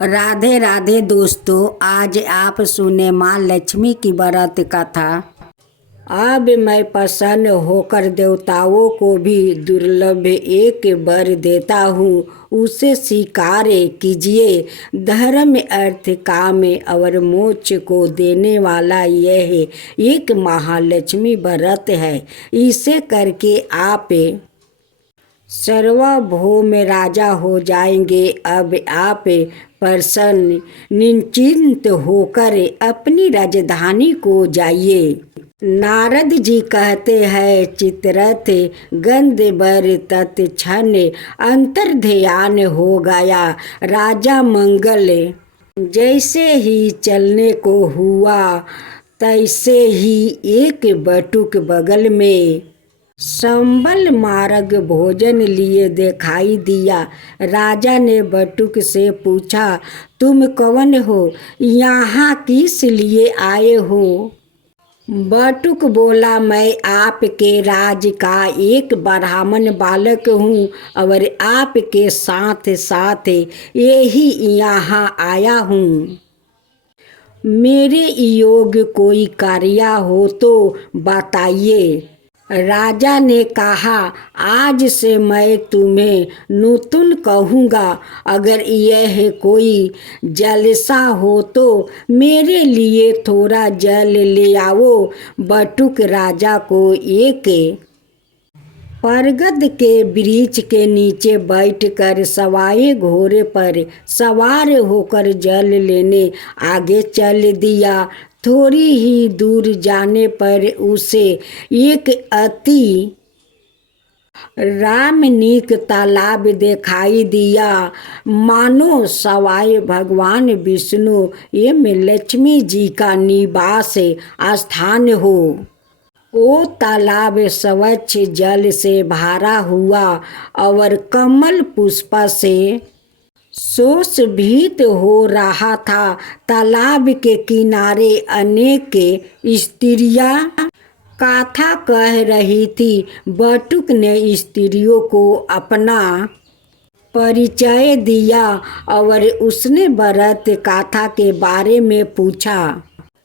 राधे राधे दोस्तों, आज आप सुने माँ लक्ष्मी की व्रत कथा। अब मैं प्रसन्न होकर देवताओं को भी दुर्लभ एक वर देता हूँ, उसे स्वीकार कीजिए। धर्म अर्थ काम और मोक्ष को देने वाला यह एक महालक्ष्मी व्रत है। इसे करके आप सर्वभौम राजा हो जाएंगे। अब आप प्रसन्न निश्चिंत होकर अपनी राजधानी को जाइए। नारद जी कहते हैं, चित्ररथ गंध बर तत्क्षण अंतर ध्यान हो गया। राजा मंगल जैसे ही चलने को हुआ, तैसे ही एक बटुक बगल में संबल मार्ग भोजन लिए दिखाई दिया। राजा ने बटुक से पूछा, तुम कौन हो? यहाँ किस लिए आए हो? बटुक बोला, मैं आपके राज का एक ब्राह्मण बालक हूँ और आपके साथ साथ यही यहाँ आया हूँ। मेरे योग कोई कार्य हो तो बताइए। राजा ने कहा, आज से मैं तुम्हें नूतन कहूँगा। अगर यह कोई जलसा हो तो मेरे लिए थोड़ा जल ले आओ। बटुक राजा को एक बरगद के वृक्ष के नीचे बैठकर सवाए घोड़े पर सवार होकर जल लेने आगे चल दिया। थोड़ी ही दूर जाने पर उसे एक अति रमणीक तालाब दिखाई दिया, मानो सवाए भगवान विष्णु एवं लक्ष्मी जी का निवास स्थान हो। वो तालाब स्वच्छ जल से भरा हुआ और कमल पुष्प से सुशोभित हो रहा था। तालाब के किनारे अनेक स्त्रियां कथा कह रही थी। बटुक ने स्त्रियों को अपना परिचय दिया और उसने व्रत कथा के बारे में पूछा।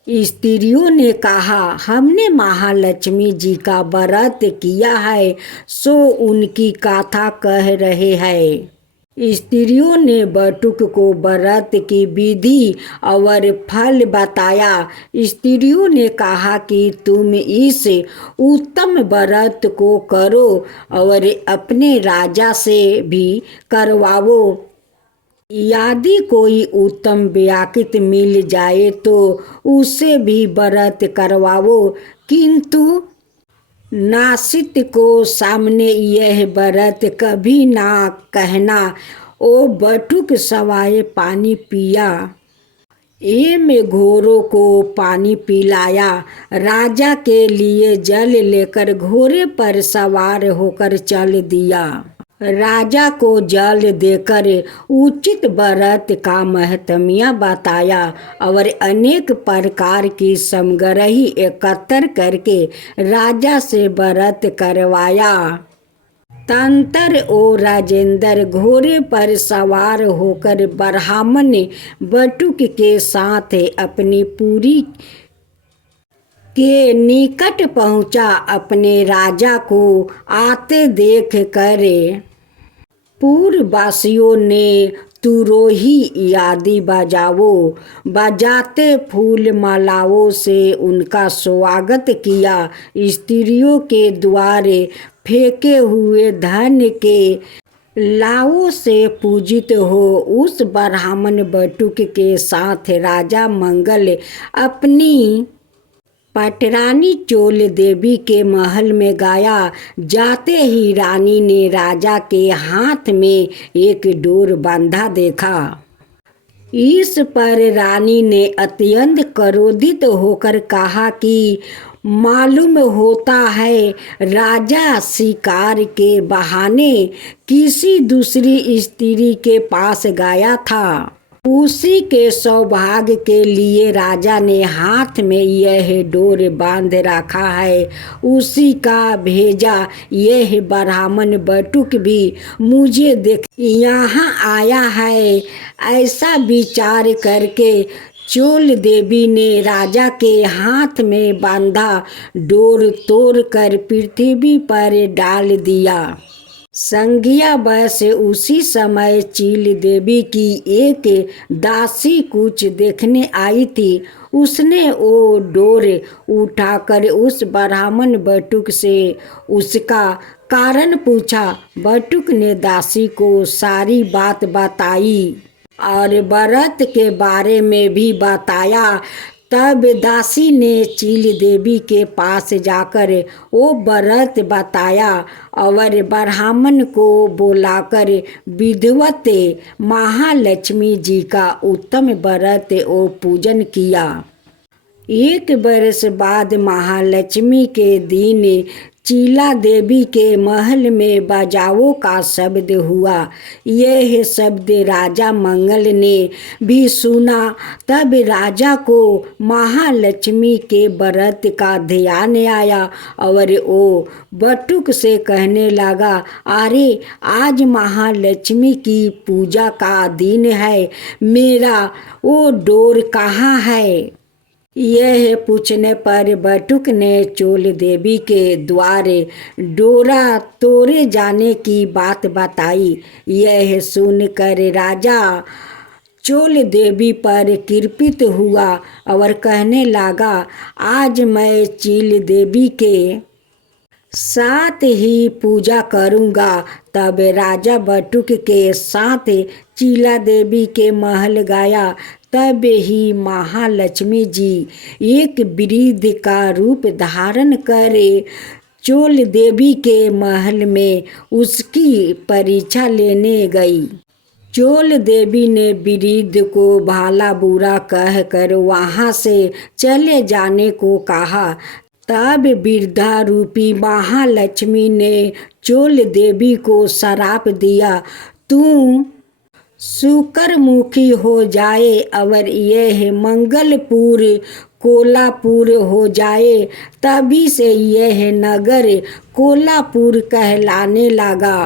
स्त्रियों ने कहा, हमने महालक्ष्मी जी का व्रत किया है, सो उनकी कथा कह रहे हैं। स्त्रियों ने बटुक को व्रत की विधि और फल बताया। स्त्रियों ने कहा कि तुम इस उत्तम व्रत को करो और अपने राजा से भी करवाओ। यदि कोई उत्तम व्याकृत मिल जाए तो उसे भी व्रत करवाओ, किंतु नासित को सामने यह व्रत कभी ना कहना। ओ बटुक सवाए पानी पिया, में घोड़ों को पानी पिलाया। राजा के लिए जल लेकर घोड़े पर सवार होकर चल दिया। राजा को जल देकर उचित व्रत का महत्म्य बताया और अनेक प्रकार की सामग्री एकत्र करके राजा से व्रत करवाया। तंत्र ओ राजेंद्र घोड़े पर सवार होकर ब्राह्मण बटुक के साथ अपनी पुरी के निकट पहुंचा। अपने राजा को आते देख कर पूर्ववासियों ने तुरोही आदि बजाते फूल मालाओं से उनका स्वागत किया। स्त्रियों के द्वारे फेंके हुए धन के लाओं से पूजित हो उस ब्राह्मण बटुक के साथ राजा मंगल अपनी पटरानी चोल देवी के महल में गया। जाते ही रानी ने राजा के हाथ में एक डोर बांधा देखा। इस पर रानी ने अत्यंत क्रोधित होकर कहा कि मालूम होता है राजा शिकार के बहाने किसी दूसरी स्त्री के पास गया था। उसी के सौभाग्य के लिए राजा ने हाथ में यह डोर बांध रखा है। उसी का भेजा यह ब्राह्मण बटुक भी मुझे देख यहाँ आया है। ऐसा विचार करके चोल देवी ने राजा के हाथ में बांधा डोर तोड़कर पृथ्वी पर डाल दिया। संज्ञा बस उसी समय चील देवी की एक दासी कुछ देखने आई थी। उसने वो डोर उठाकर उस ब्राह्मण बटुक से उसका कारण पूछा। बटुक ने दासी को सारी बात बताई और व्रत के बारे में भी बताया। तब दासी ने चील देवी के पास जाकर वो व्रत बताया और ब्राह्मण को बुलाकर विधिवत महालक्ष्मी जी का उत्तम व्रत वो पूजन किया। एक बरस बाद महालक्ष्मी के दिन चीला देवी के महल में बाजाओं का शब्द हुआ। यह शब्द राजा मंगल ने भी सुना। तब राजा को महालक्ष्मी के व्रत का ध्यान आया और वो बटुक से कहने लगा, अरे आज महालक्ष्मी की पूजा का दिन है, मेरा वो डोर कहाँ है? यह पूछने पर बटुक ने चोल देवी के द्वारे डोरा तोड़े जाने की बात बताई। यह सुनकर राजा चोल देवी पर कृपित हुआ और कहने लगा, आज मैं चील देवी के साथ ही पूजा करूँगा। तब राजा बटुक के साथ चीला देवी के महल गया। तब ही महालक्ष्मी जी एक वृद्ध का रूप धारण करे चोल देवी के महल में उसकी परीक्षा लेने गई। चोल देवी ने वृद्ध को भला बुरा कहकर वहाँ से चले जाने को कहा। तब वृद्धा रूपी महालक्ष्मी ने चोल देवी को श्राप दिया, तू शुक्रमुखी हो जाए और यह मंगलपुर कोल्हापुर हो जाए। तभी से यह नगर कोल्हापुर कहलाने लगा।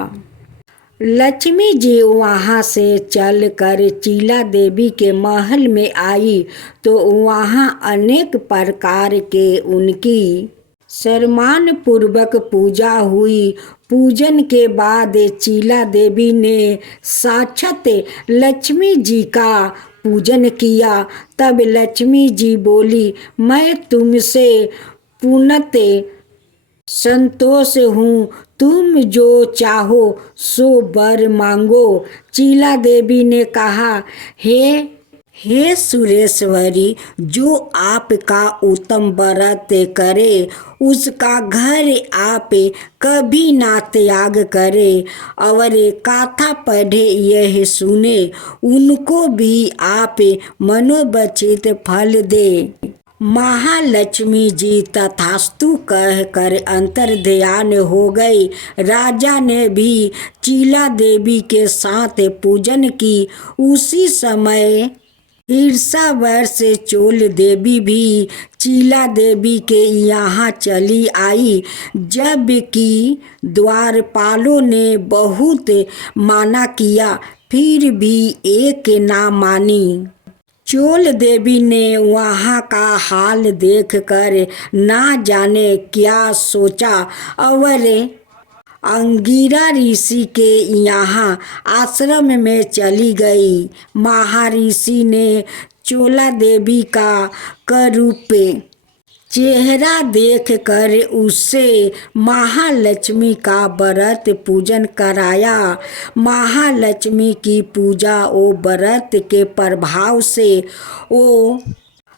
लक्ष्मी जी वहाँ से चलकर चीला देवी के महल में आई तो वहाँ अनेक प्रकार के उनकी सम्मान पूर्वक पूजा हुई। पूजन के बाद चीला देवी ने साक्षात लक्ष्मी जी का पूजन किया। तब लक्ष्मी जी बोली, मैं तुमसे पूर्णतः संतोष हूँ, तुम जो चाहो सो वर मांगो। चीला देवी ने कहा, हे सुरेश्वरी, जो आपका उत्तम व्रत करे उसका घर आप कभी ना त्याग करे और कथा पढ़े यह सुने उनको भी आप मनोवांछित फल दे। महालक्ष्मी जी तथास्तु कहकर अंतर्ध्यान हो गई। राजा ने भी चीला देवी के साथ पूजन की। उसी समय ईर्षावर्ष चोल देवी भी चीला देवी के यहाँ चली आई। जबकि द्वारपालों ने बहुत माना किया, फिर भी एक ना मानी। चोल देवी ने वहाँ का हाल देखकर ना जाने क्या सोचा और अंगिरा ऋषि के यहाँ आश्रम में चली गई। महर्षि ने चोला देवी का करूप चेहरा देखकर उससे महालक्ष्मी का व्रत पूजन कराया। महालक्ष्मी की पूजा ओ व्रत के प्रभाव से ओ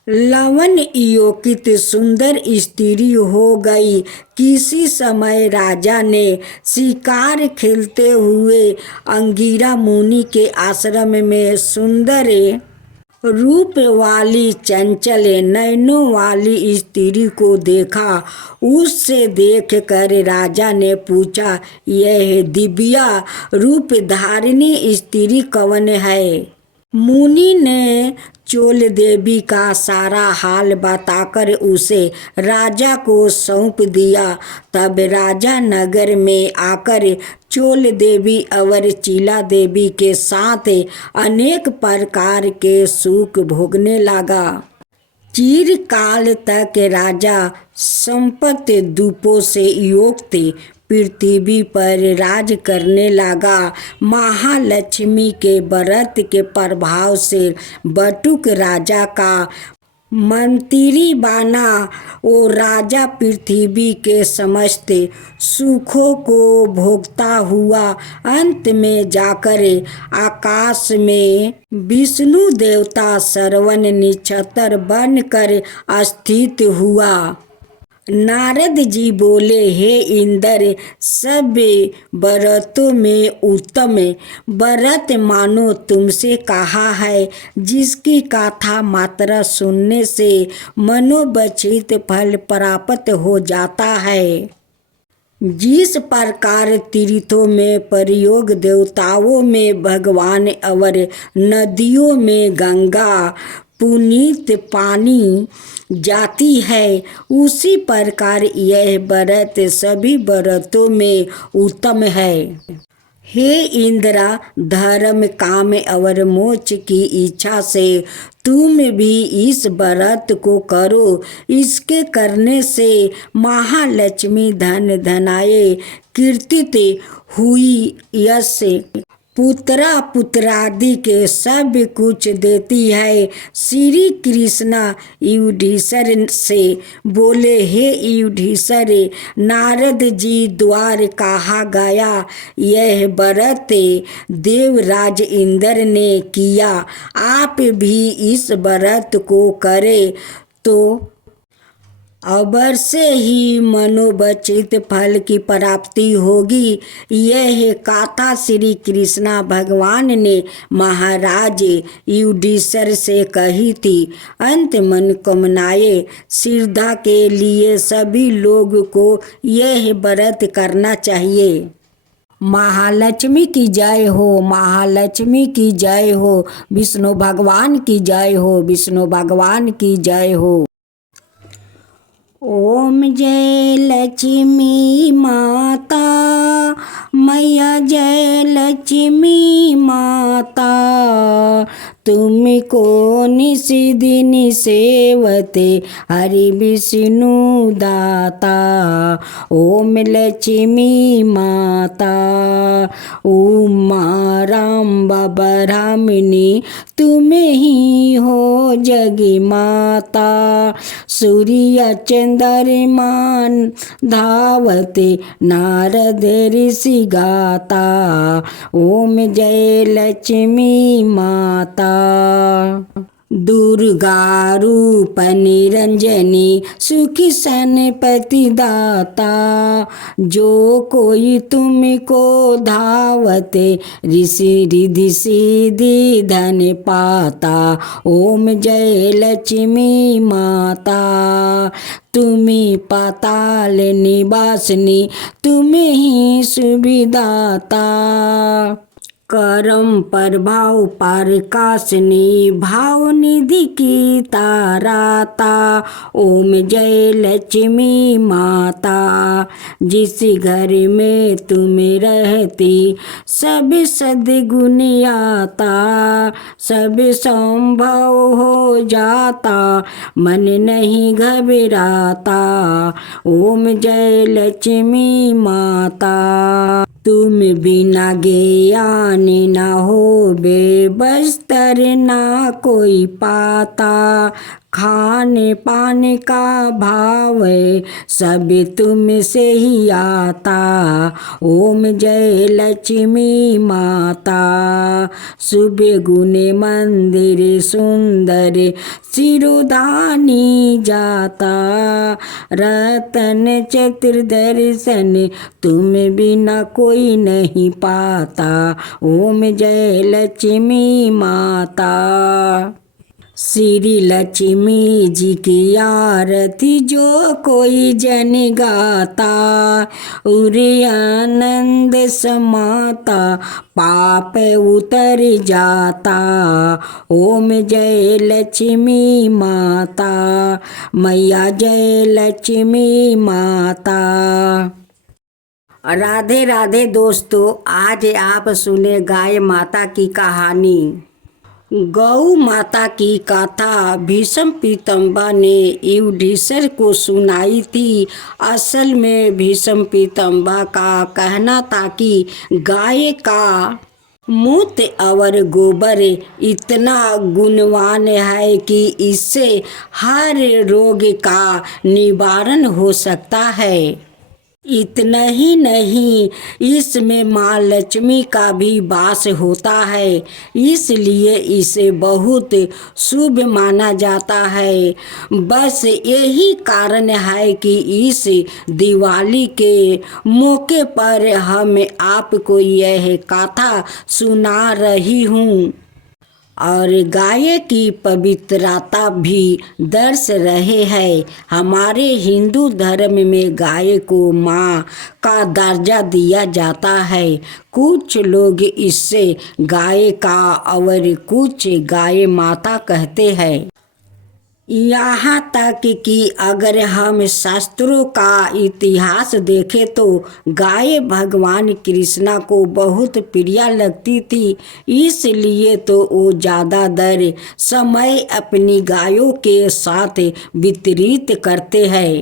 लवन योगित सुंदर स्त्री हो गई। किसी समय राजा ने शिकार खेलते हुए अंगिरा मुनि के आश्रम में सुंदर रूप वाली चंचल नयनों वाली स्त्री को देखा। उससे देखकर राजा ने पूछा, यह दिव्या रूप धारिणी स्त्री कौन है? मुनि ने चोल देवी का सारा हाल बताकर उसे राजा को सौंप दिया। तब राजा नगर में आकर चोल देवी और चीला देवी के साथ अनेक प्रकार के सुख भोगने लगा। चिरकाल तक राजा संपत्ति दूपों से युक्त पृथ्वी पर राज करने लगा। महालक्ष्मी के व्रत के प्रभाव से बटुक राजा का मंत्री बना। वो राजा पृथ्वी के समस्त सुखों को भोगता हुआ अंत में जाकर आकाश में विष्णु देवता श्रवण नक्षत्र बनकर स्थित हुआ। नारद जी बोले, हे इंद्र, सब व्रतों में उत्तम व्रत मानो तुमसे कहा है, जिसकी कथा मात्र सुनने से मनोवांछित फल प्राप्त हो जाता है। जिस प्रकार तीर्थों में प्रयोग, देवताओं में भगवान और नदियों में गंगा पुनीत पानी जाती है, उसी प्रकार यह व्रत सभी व्रतों में उत्तम है। हे इंद्र, धर्म, काम और मोक्ष की इच्छा से तुम भी इस व्रत को करो। इसके करने से महालक्ष्मी धन धनाये कीर्तित हुई, यश पुत्रा पुत्रादि के सब कुछ देती है। श्री कृष्ण युधिष्ठिर से बोले, हे युधिष्ठिर, नारद जी द्वार कहा गया यह व्रत देवराज इंद्र ने किया। आप भी इस व्रत को करें तो अवश्य ही मनोवांछित फल की प्राप्ति होगी। यह कथा श्री कृष्ण भगवान ने महाराज युधिष्ठिर से कही थी। अंत मनोकामनाएं सिद्ध के लिए सभी लोग को यह व्रत करना चाहिए। महालक्ष्मी की जय हो, महालक्ष्मी की जय हो, विष्णु भगवान की जय हो, विष्णु भगवान की जय हो। ओम जय लक्ष्मी माता, मैया जय लक्ष्मी माता, तुमको निस दिन सेवते हरि विष्णु दाता। ओम लक्ष्मी माता, उमा राम ब्रह्मणी, तुम ही हो जगी माता। सूर्य चंद्रमान धावते नारद ऋषि गाता। ओम जय लक्ष्मी माता। दुर्गा रूप निरंजनी, सुखी सनपति दाता। जो कोई तुमको धावते ऋषि रिधि सिद्धि धन पाता। ओम जय लक्ष्मी माता, तुम्ही पाताल निवासिनी, तुम्हें ही सुविदाता। करम प्रभाव प्रकाशनी, भाव निधि की ताराता। ओम जय लक्ष्मी माता, जिस घर में तुम रहती सब सद्गुण आता। सब संभव हो जाता, मन नहीं घबराता। ओम जय लक्ष्मी माता, तुम बिना ज्ञान न होबे बस्तर ना कोई पाता। खाने पाने का भाव सब तुम से ही आता। ओम जय लक्ष्मी माता, शुभ गुण मंदिर सुंदर सिरोधानी जाता। रतन चतुर्दर्शन तुम बिना कोई नहीं पाता। ओम जय लक्ष्मी माता। श्री लक्ष्मी जी की आरती जो कोई जन गाता, उरे आनंद समाता, पाप उतर जाता। ओम जय लक्ष्मी माता, मैया जय लक्ष्मी माता। राधे राधे दोस्तों, आज आप सुने गाय माता की कहानी। गौ माता की गाथा भीष्म पितामह ने युधिष्ठिर को सुनाई थी। असल में भीष्म पितामह का कहना था कि गाय का मूत्र और गोबर इतना गुणवान है कि इससे हर रोग का निवारण हो सकता है। इतना ही नहीं, इसमें माँ लक्ष्मी का भी वास होता है, इसलिए इसे बहुत शुभ माना जाता है। बस यही कारण है कि इस दिवाली के मौके पर हम आपको यह कथा सुना रही हूँ और गाय की पवित्रता भी दर्श रहे हैं। हमारे हिंदू धर्म में गाय को माँ का दर्जा दिया जाता है। कुछ लोग इससे गाय का और कुछ गाय माता कहते हैं। यहाँ तक कि अगर हम शास्त्रों का इतिहास देखें तो गाय भगवान कृष्णा को बहुत प्रिय लगती थी, इसलिए तो वो ज़्यादातर समय अपनी गायों के साथ व्यतीत करते हैं।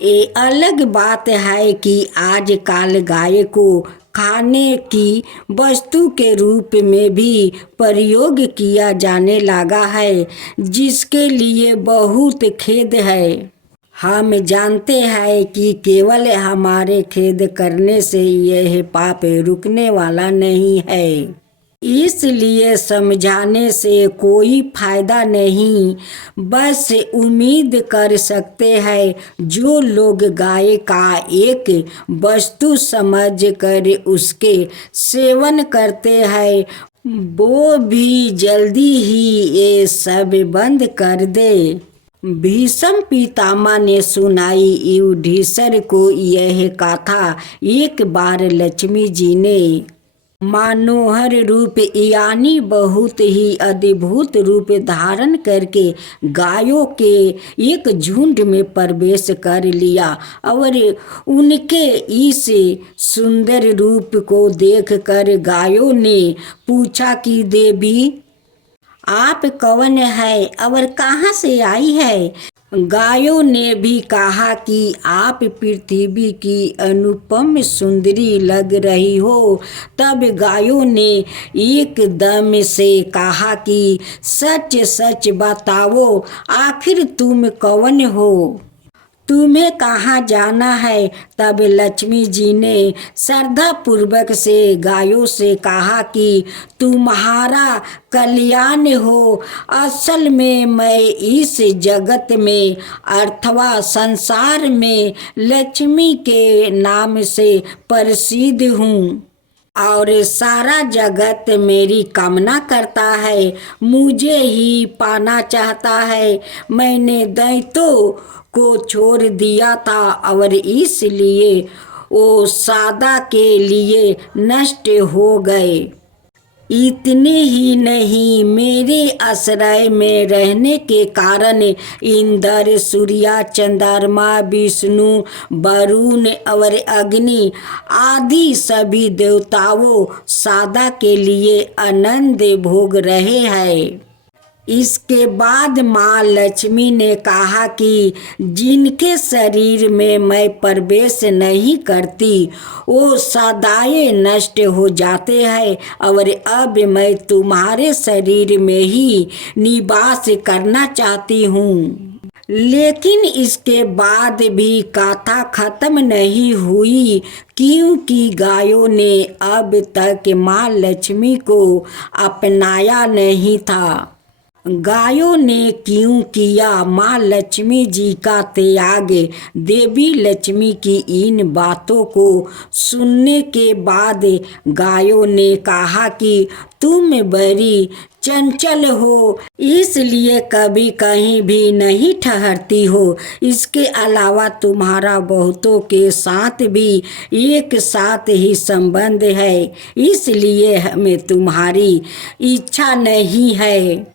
ये अलग बात है कि आजकल गाय को खाने की वस्तु के रूप में भी प्रयोग किया जाने लगा है, जिसके लिए बहुत खेद है। हम जानते हैं कि केवल हमारे खेद करने से यह पाप रुकने वाला नहीं है, इसलिए समझाने से कोई फायदा नहीं। बस उम्मीद कर सकते हैं जो लोग गाय का एक वस्तु समझकर उसके सेवन करते हैं, वो भी जल्दी ही ये सब बंद कर दे। भीष्म पितामह ने सुनाई युधिष्ठिर को यह कथा। एक बार लक्ष्मी जी ने मनोहर रूप यानी बहुत ही अद्भुत रूप धारण करके गायों के एक झुंड में प्रवेश कर लिया और उनके इस सुंदर रूप को देखकर गायों ने पूछा कि देवी, आप कौन है और कहाँ से आई है? गायों ने भी कहा कि आप पृथ्वी की अनुपम सुंदरी लग रही हो। तब गायों ने एकदम से कहा कि सच सच बताओ, आखिर तुम कौन हो? तुम्हें कहाँ जाना है? तब लक्ष्मी जी ने श्रद्धा पूर्वक से गायों से कहा कि तुम्हारा कल्याण हो। असल में मैं इस जगत में अथवा संसार में लक्ष्मी के नाम से प्रसिद्ध हूँ और सारा जगत मेरी कामना करता है, मुझे ही पाना चाहता है। मैंने दैत्यों को छोड़ दिया था और इसलिए वो सदा के लिए नष्ट हो गए। इतने ही नहीं, मेरे आश्रय में रहने के कारण इंद्र, सूर्य, चंद्रमा, विष्णु, वरुण और अग्नि आदि सभी देवताओं सदा के लिए आनंद भोग रहे हैं। इसके बाद माँ लक्ष्मी ने कहा कि जिनके शरीर में मैं प्रवेश नहीं करती वो सदाए नष्ट हो जाते हैं और अब मैं तुम्हारे शरीर में ही निवास करना चाहती हूँ। लेकिन इसके बाद भी कथा खत्म नहीं हुई, क्योंकि गायों ने अब तक माँ लक्ष्मी को अपनाया नहीं था। गायों ने क्यों किया माँ लक्ष्मी जी का त्याग। देवी लक्ष्मी की इन बातों को सुनने के बाद गायों ने कहा कि तुम बड़ी चंचल हो, इसलिए कभी कहीं भी नहीं ठहरती हो। इसके अलावा तुम्हारा बहुतों के साथ भी एक साथ ही संबंध है, इसलिए हमें तुम्हारी इच्छा नहीं है।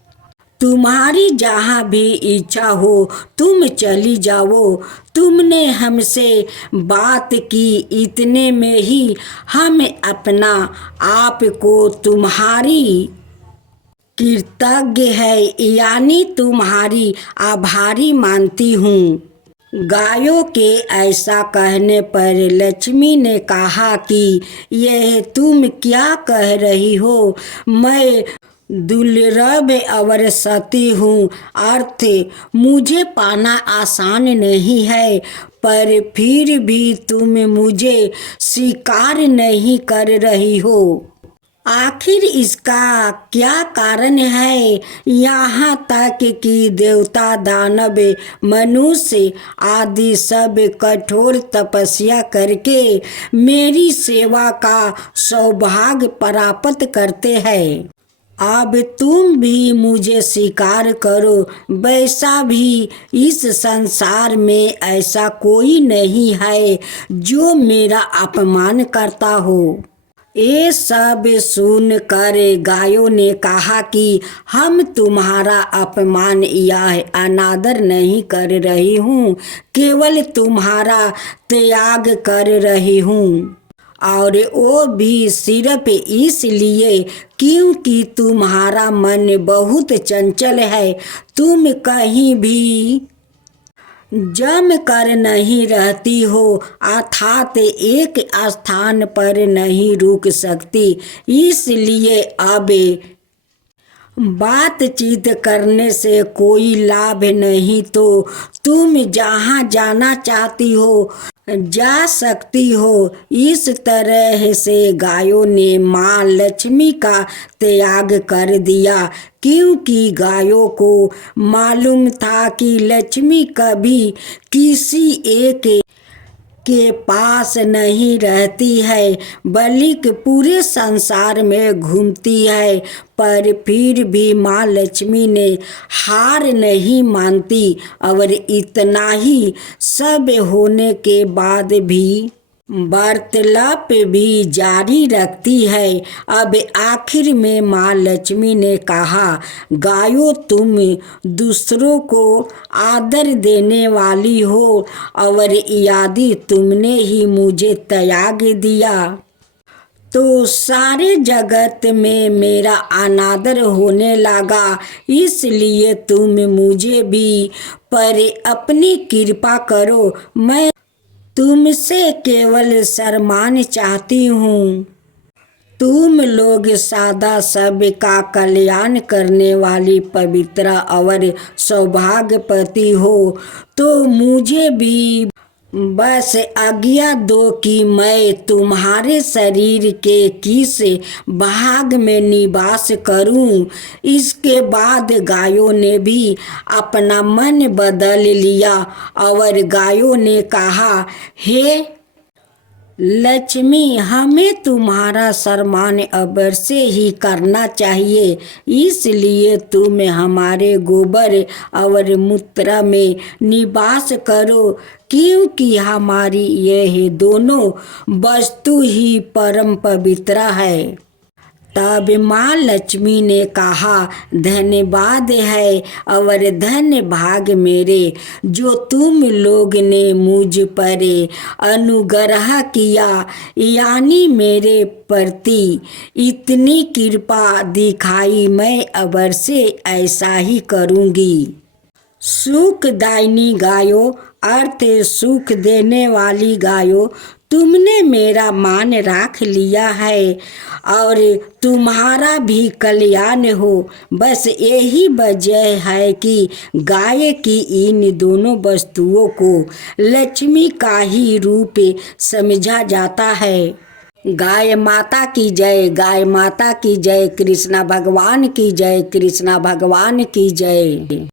तुम्हारी जहाँ भी इच्छा हो तुम चली जाओ। तुमने हमसे बात की, इतने में ही हम अपना आप को तुम्हारी कृतज्ञ है यानी तुम्हारी आभारी मानती हूँ। गायों के ऐसा कहने पर लक्ष्मी ने कहा कि यह तुम क्या कह रही हो, मैं दुर्लभ और सती हूँ, अर्थ मुझे पाना आसान नहीं है, पर फिर भी तुम मुझे स्वीकार नहीं कर रही हो। आखिर इसका क्या कारण है? यहाँ तक कि देवता, दानव, मनुष्य आदि सब कठोर तपस्या करके मेरी सेवा का सौभाग्य प्राप्त करते हैं। अब तुम भी मुझे स्वीकार करो। वैसा भी इस संसार में ऐसा कोई नहीं है जो मेरा अपमान करता हो। ये सब सुनकर गायों ने कहा कि हम तुम्हारा अपमान या अनादर नहीं कर रही हूँ, केवल तुम्हारा त्याग कर रही हूँ, और वो भी सिर्फ इसलिए क्योंकि तुम्हारा मन बहुत चंचल है। तुम कहीं भी जम कर नहीं रहती हो, अर्थात एक स्थान पर नहीं रुक सकती, इसलिए अब बातचीत करने से कोई लाभ नहीं। तो तुम जहाँ जाना चाहती हो जा सकती हो। इस तरह से गायों ने माँ लक्ष्मी का त्याग कर दिया, क्योंकि गायों को मालूम था कि लक्ष्मी कभी किसी एक के पास नहीं रहती है, बल्कि पूरे संसार में घूमती है। पर फिर भी माँ लक्ष्मी ने हार नहीं मानती और इतना ही सब होने के बाद भी वार्तालाप भी जारी रखती है। अब आखिर में माँ लक्ष्मी ने कहा, गायों तुम दूसरों को आदर देने वाली हो और यदि तुमने ही मुझे त्याग दिया तो सारे जगत में मेरा अनादर होने लगा, इसलिए तुम मुझे भी पर अपनी कृपा करो। मैं तुमसे केवल सम्मान चाहती हूँ। तुम लोग सदा सबका कल्याण करने वाली पवित्र और सौभाग्यवती हो, तो मुझे भी बस आज्ञा दो कि मैं तुम्हारे शरीर के किस भाग में निवास करूं। इसके बाद गायों ने भी अपना मन बदल लिया और गायों ने कहा, हे लक्ष्मी, हमें तुम्हारा सम्मान अवश्य ही करना चाहिए, इसलिए तुम हमारे गोबर और मूत्र में निवास करो, क्योंकि हमारी यह दोनों वस्तु ही परम पवित्र है। तब माँ लक्ष्मी ने कहा, धन्यवाद है और धन्य भाग मेरे, जो तुम लोग ने मुझ पर अनुग्रह किया, यानी मेरे प्रति इतनी कृपा दिखाई। मैं अवश्य ऐसा ही करूँगी। सुखदायिनी गायों, अर्थ सुख देने वाली गायों, तुमने मेरा मान रख लिया है और तुम्हारा भी कल्याण हो। बस यही वजह है कि गाय की इन दोनों वस्तुओं को लक्ष्मी का ही रूप समझा जाता है। गाय माता की जय, गाय माता की जय, कृष्णा भगवान की जय, कृष्णा भगवान की जय।